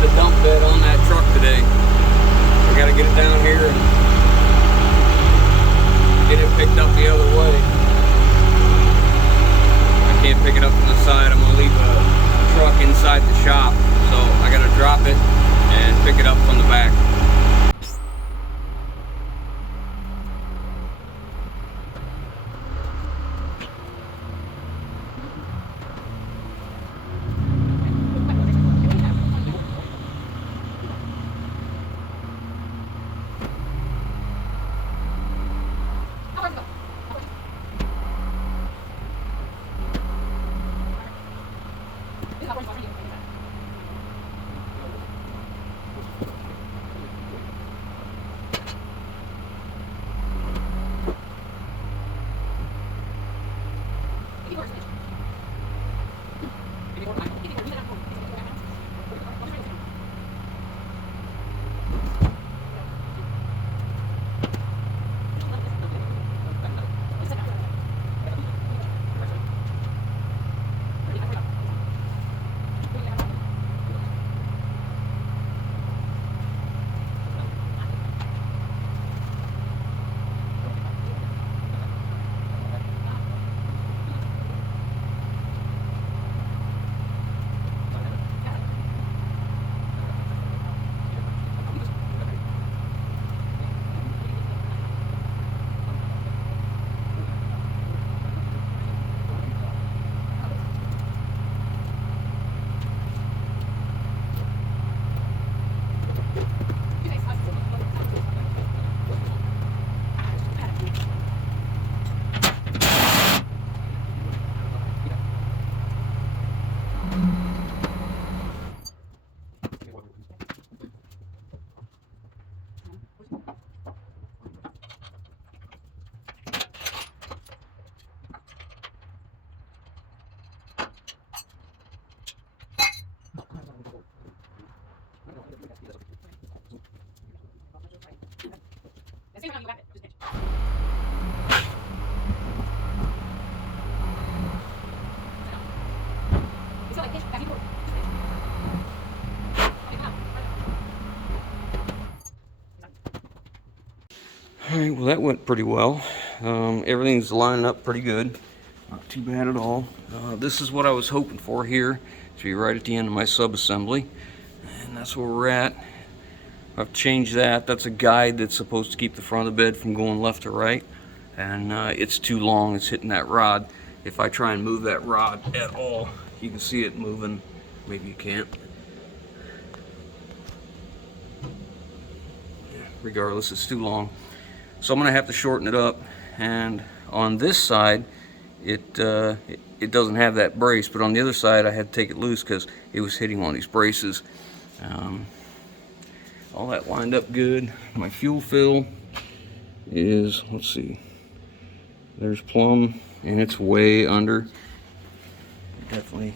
the dump bed on that truck today. I gotta get it down here and get it picked up the other way. I can't pick it up from the side. I'm gonna leave a truck inside the shop, so I gotta drop it and pick it up from the back. Alright, well that went pretty well. Everything's lining up pretty good. Not too bad at all. This is what I was hoping for here. To be right at the end of my sub-assembly. And that's where we're at. I've changed that. That's a guide that's supposed to keep the front of the bed from going left to right. And it's too long. It's hitting that rod. If I try and move that rod at all, you can see it moving. Maybe you can't. Regardless, it's too long. So I'm gonna have to shorten it up, and on this side it doesn't have that brace, but on the other side I had to take it loose because it was hitting on these braces. All that lined up good. My fuel fill is, let's see, there's plumb, and it's way under. Definitely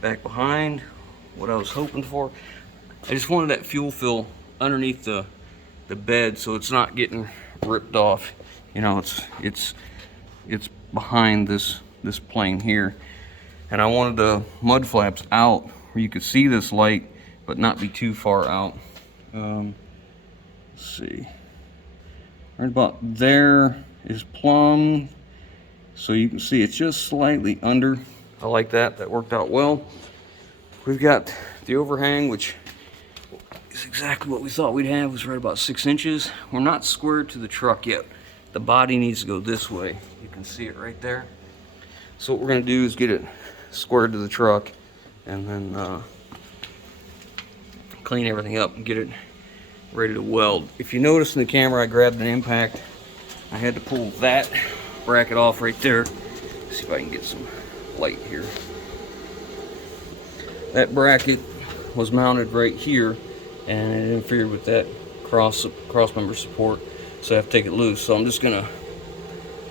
back behind what I was hoping for. I just wanted that fuel fill underneath the bed so it's not getting ripped off. You know, it's behind this plane here, and I wanted the mud flaps out where you could see this light but not be too far out. Let's see, right about there is plumb, so you can see it's just slightly under. I like that. That worked out well. We've got the overhang, which is exactly what we thought we'd have. It was right about 6 inches. We're not squared to the truck yet. The body needs to go this way. You can see it right there. So what we're going to do is get it squared to the truck, and then clean everything up and get it ready to weld. If you notice in the camera, I grabbed an impact. I had to pull that bracket off right there. Let's see if I can get some light here. That bracket was mounted right here, and it interfered with that cross member support, so I have to take it loose. So I'm just gonna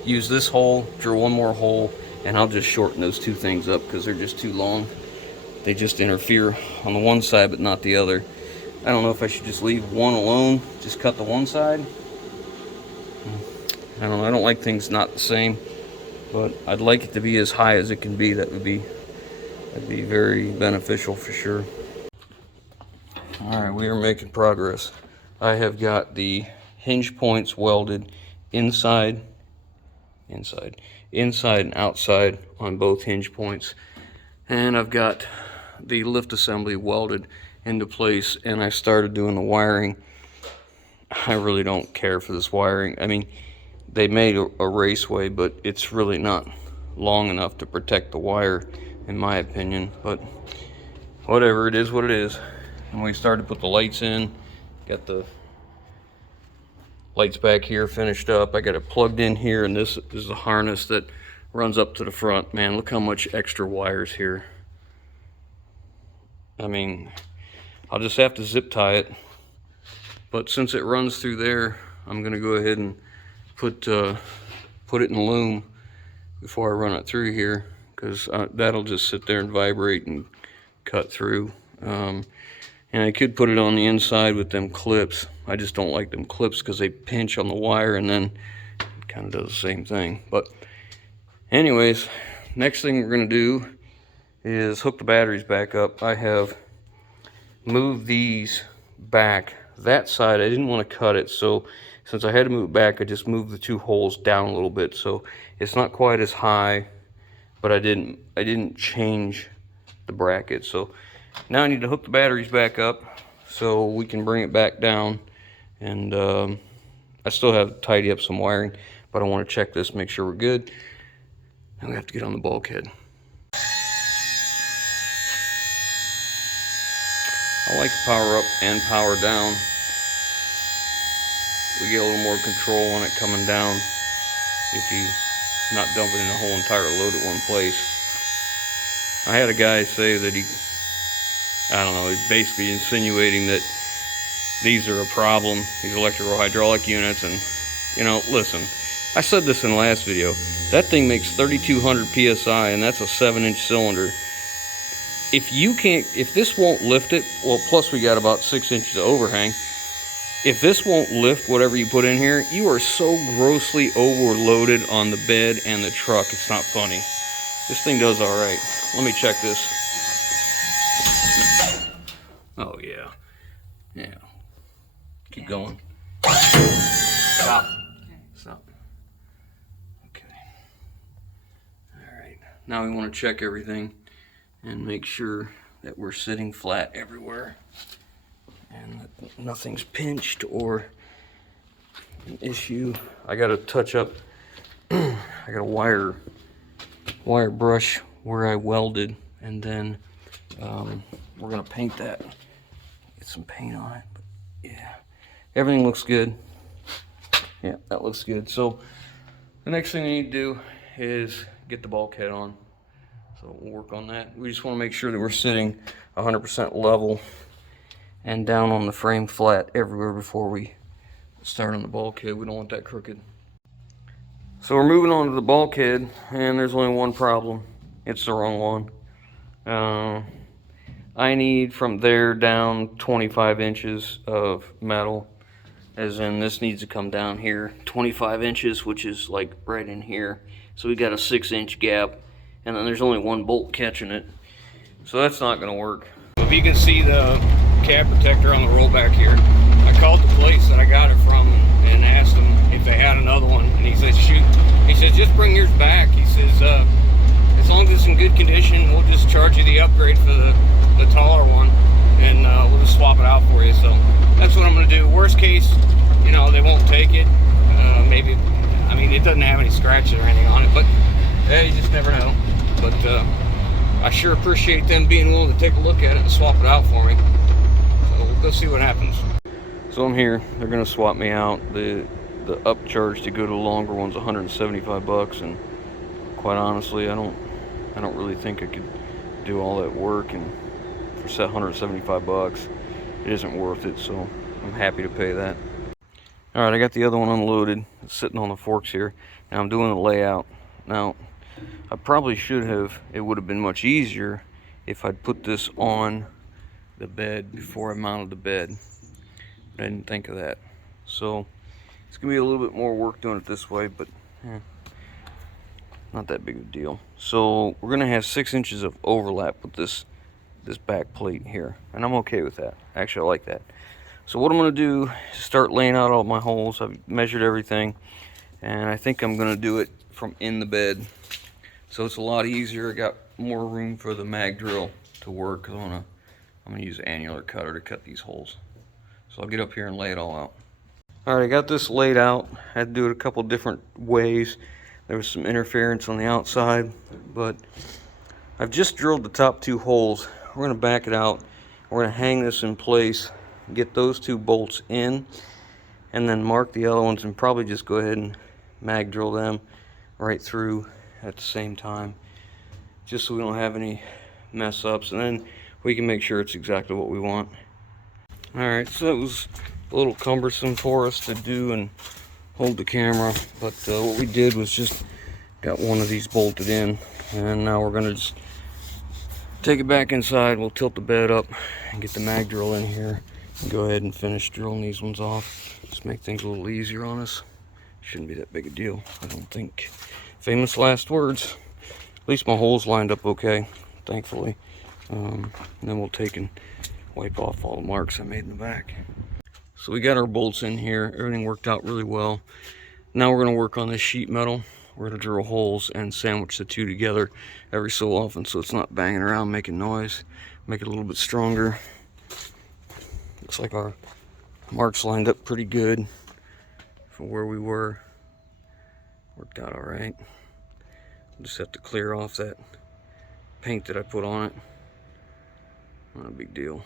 use this hole, drill one more hole, and I'll just shorten those two things up because they're just too long. They just interfere on the one side but not the other. I don't know if I should just leave one alone, just cut the one side. I don't know, I don't like things not the same, but I'd like it to be as high as it can be. That'd be very beneficial for sure. All right, we are making progress. I have got the hinge points welded inside and outside on both hinge points. And I've got the lift assembly welded into place, and I started doing the wiring. I really don't care for this wiring. I mean, they made a raceway, but it's really not long enough to protect the wire, in my opinion. But whatever, it is what it is. And we started to put the lights in. Got the lights back here finished up. I got it plugged in here, and this is the harness that runs up to the front. Man, look how much extra wires here. I mean, I'll just have to zip tie it. But since it runs through there, I'm gonna go ahead and put it in loom before I run it through here, because that'll just sit there and vibrate and cut through. And I could put it on the inside with them clips. I just don't like them clips because they pinch on the wire, and then it kind of does the same thing. But anyways, next thing we're gonna do is hook the batteries back up. I have moved these back. That side, I didn't want to cut it, so since I had to move it back, I just moved the two holes down a little bit, so it's not quite as high, but I didn't change the bracket. So now I need to hook the batteries back up so we can bring it back down. And I still have to tidy up some wiring, but I want to check this, make sure we're good. And we have to get on the bulkhead. I like power up and power down. We get a little more control on it coming down if you're not dumping in a whole entire load at one place. I had a guy say that I don't know, he's basically insinuating that these are a problem, these electrical hydraulic units. And you know, listen, I said this in the last video, that thing makes 3,200 PSI, and that's a 7-inch cylinder. If this won't lift it, well, plus we got about 6 inches of overhang. If this won't lift whatever you put in here, you are so grossly overloaded on the bed and the truck, it's not funny. This thing does all right. Let me check this. Oh yeah, yeah. Keep going. Stop. Stop. Okay. All right. Now we want to check everything and make sure that we're sitting flat everywhere and that nothing's pinched or an issue. I got to touch up. I got a wire brush where I welded, and then we're gonna paint that. Get some paint on it. But yeah, everything looks good. Yeah, that looks good. So the next thing we need to do is get the bulkhead on. So we'll work on that. We just want to make sure that we're sitting 100% level and down on the frame flat everywhere before we start on the bulkhead. We don't want that crooked. So we're moving on to the bulkhead, and there's only one problem. It's the wrong one. I need from there down 25 inches of metal, as in this needs to come down here 25 inches, which is like right in here. So we got a 6-inch gap, and then there's only one bolt catching it. So that's not gonna work. If you can see the cab protector on the rollback here, I called the place that I got it from and asked them if they had another one, and he said, shoot. He says, just bring yours back. He says, as long as it's in good condition, we'll just charge you the upgrade for the taller one, and we'll just swap it out for you. So that's what I'm gonna do. Worst case, you know, they won't take it. Maybe, I mean, it doesn't have any scratches or anything on it, but yeah, you just never know. But I sure appreciate them being willing to take a look at it and swap it out for me. So we'll go see what happens. So I'm here. They're gonna swap me out. The upcharge to go to the longer one's 175 bucks, and quite honestly, I don't really think I could do all that work, and for 175 bucks, it isn't worth it. So I'm happy to pay that. All right, I got the other one unloaded. It's sitting on the forks here, and I'm doing the layout now. I probably should have. It would have been much easier if I'd put this on the bed before I mounted the bed. But I didn't think of that. So it's gonna be a little bit more work doing it this way, but not that big of a deal. So we're gonna have 6 inches of overlap with this this back plate here, and I'm okay with that. Actually, I like that. So what I'm going to do is start laying out all my holes. I've measured everything, and I think I'm going to do it from in the bed, so it's a lot easier. I got more room for the mag drill to work. I'm going to use an annular cutter to cut these holes. So I'll get up here and lay it all out. All right, I got this laid out. I had to do it a couple different ways. There was some interference on the outside, but I've just drilled the top 2 holes. We're going to back it out. We're going to hang this in place, get those 2 bolts in, and then mark the other ones and probably just go ahead and mag drill them right through at the same time, just so we don't have any mess ups, and then we can make sure it's exactly what we want. All right, so it was a little cumbersome for us to do and hold the camera, but what we did was just got one of these bolted in, and now we're going to just take it back inside. We'll tilt the bed up and get the mag drill in here and go ahead and finish drilling these ones off. Just make things a little easier on us. Shouldn't be that big a deal, I don't think. Famous last words. At least my holes lined up okay, thankfully. And then we'll take and wipe off all the marks I made in the back. So we got our bolts in here. Everything worked out really well. Now we're going to work on this sheet metal. We're going to drill holes and sandwich the 2 together every so often so it's not banging around making noise. Make it a little bit stronger. Looks like our marks lined up pretty good for where we were. Worked out all right. Just have to clear off that paint that I put on it. Not a big deal.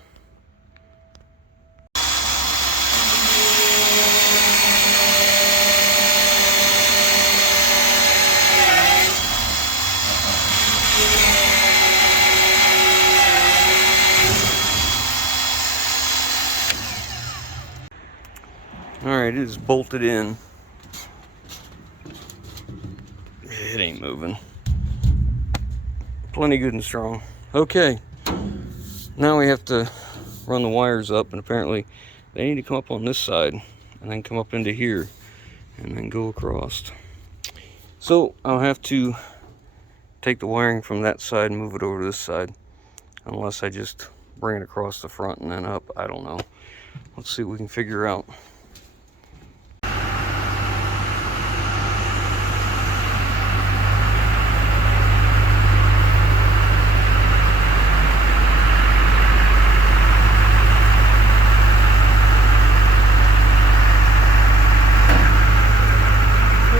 Alright, it is bolted in. It ain't moving. Plenty good and strong. Okay, now we have to run the wires up, and apparently they need to come up on this side and then come up into here and then go across. So I'll have to take the wiring from that side and move it over to this side, unless I just bring it across the front and then up. I don't know. Let's see what we can figure out.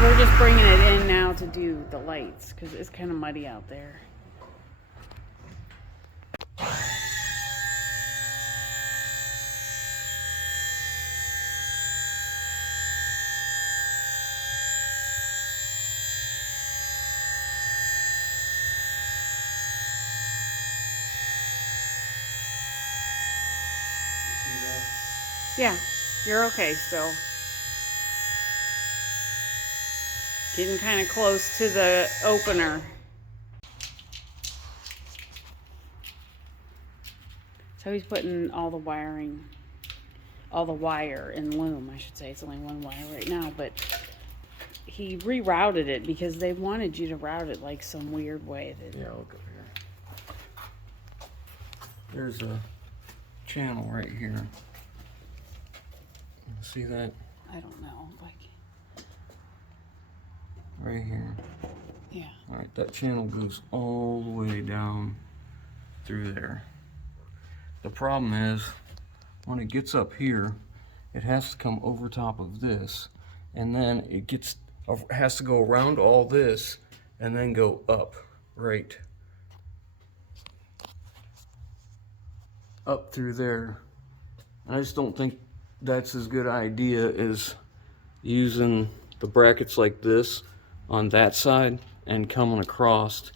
We're just bringing it in now to do the lights because it's kind of muddy out there. Yeah, you're okay still. Getting kind of close to the opener. So he's putting all the wiring, all the wire in loom, I should say. It's only one wire right now, but he rerouted it because they wanted you to route it like some weird way. Yeah, look up here. There's a channel right here. See that? I don't know. Like, right here. yeah. All right, that channel goes all the way down through there. The problem is, when it gets up here, it has to come over top of this, and then it has to go around all this, and then go up, right up through there. And I just don't think that's as good an idea as using the brackets like this on that side and coming across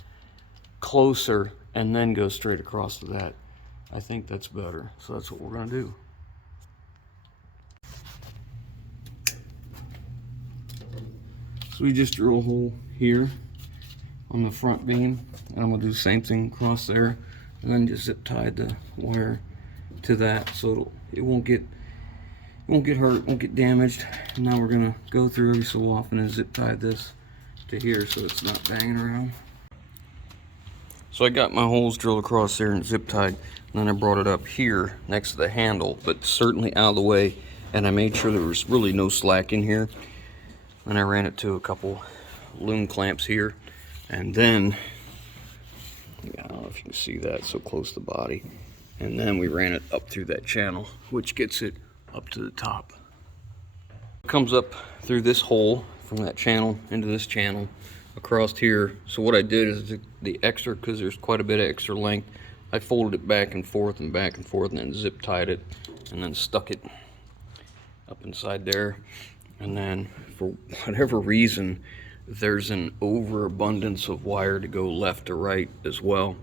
closer and then go straight across to that. I think that's better, so that's what we're gonna do. So we just drill a hole here on the front beam, and I'm gonna do the same thing across there, and then just zip tie the wire to that so it won't get hurt, won't get damaged. And now we're gonna go through every so often and zip tie this to here so it's not banging around. So I got my holes drilled across there and zip tied, and then I brought it up here next to the handle, but certainly out of the way, and I made sure there was really no slack in here. Then I ran it to a couple loom clamps here, and then, I don't know if you can see that, so close to the body, and then we ran it up through that channel, which gets it up to the top. It comes up through this hole from that channel into this channel across here. So what I did is the extra, because there's quite a bit of extra length, I folded it back and forth and back and forth, and then zip tied it, and then stuck it up inside there. And then for whatever reason, there's an overabundance of wire to go left to right as well.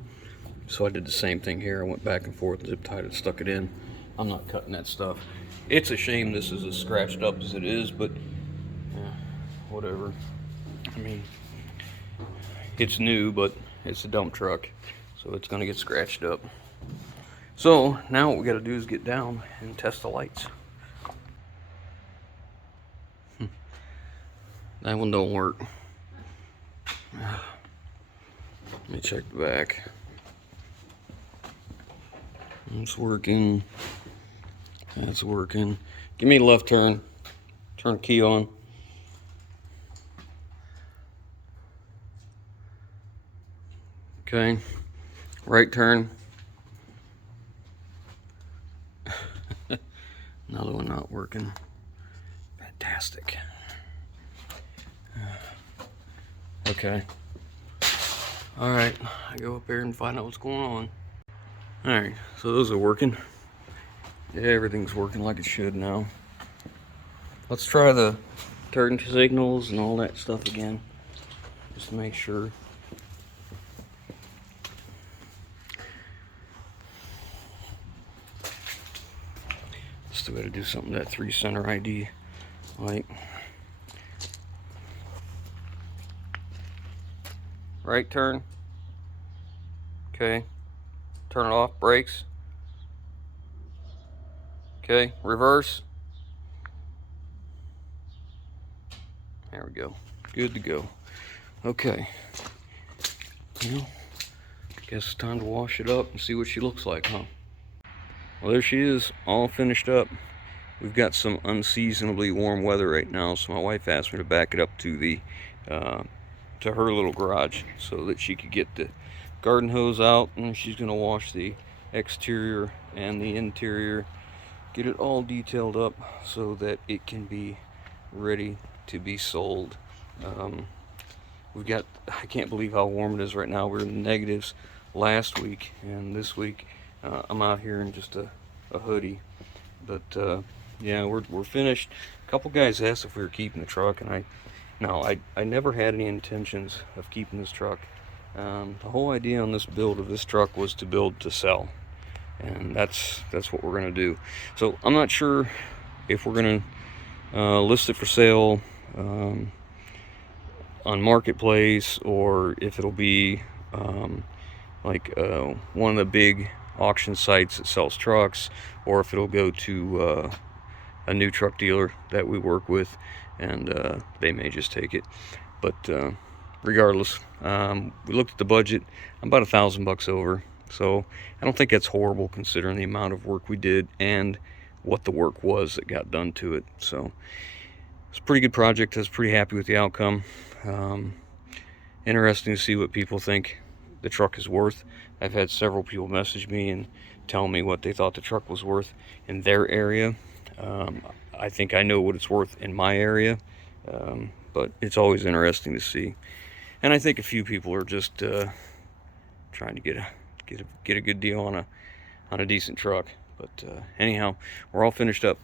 So I did the same thing here. I went back and forth, zip tied it, stuck it in. I'm not cutting that stuff. It's a shame this is as scratched up as it is, but yeah, whatever. I mean, it's new, but it's a dump truck, so it's gonna get scratched up. So now what we gotta do is get down and test the lights. That one don't work. Let me check the back. It's working. That's working. Give me a left turn. Turn key on. Okay. Right turn. Another one not working. Fantastic. Okay. All right. I go up there and find out what's going on. All right. So those are working. Yeah, everything's working like it should now. Let's try the turn signals and all that stuff again, just to make sure. Still got to do something to that 3-center ID light. Right turn. Okay. Turn it off. Brakes. Okay. Reverse. There we go. Good to go. Okay. Well, guess it's time to wash it up and see what she looks like, huh? Well, there she is, all finished up. We've got some unseasonably warm weather right now, so my wife asked me to back it up to the to her little garage so that she could get the garden hose out, and she's gonna wash the exterior and the interior, get it all detailed up so that it can be ready to be sold. We've got, I can't believe how warm it is right now. We were in the negatives last week, and this week I'm out here in just a hoodie. But yeah, we're finished. A couple guys asked if we were keeping the truck, and I never had any intentions of keeping this truck. The whole idea on this build of this truck was to build to sell, and that's what we're gonna do. So I'm not sure if we're gonna list it for sale on Marketplace, or if it'll be like one of the big auction sites that sells trucks, or if it'll go to a new truck dealer that we work with, and they may just take it. But regardless, we looked at the budget. I'm about $1,000 over, so I don't think that's horrible considering the amount of work we did and what the work was that got done to it. So it's a pretty good project. I was pretty happy with the outcome. Interesting to see what people think the truck is worth. I've had several people message me and tell me what they thought the truck was worth in their area. I think I know what it's worth in my area, but it's always interesting to see. And I think a few people are just trying to get a good deal on a decent truck. But anyhow, we're all finished up.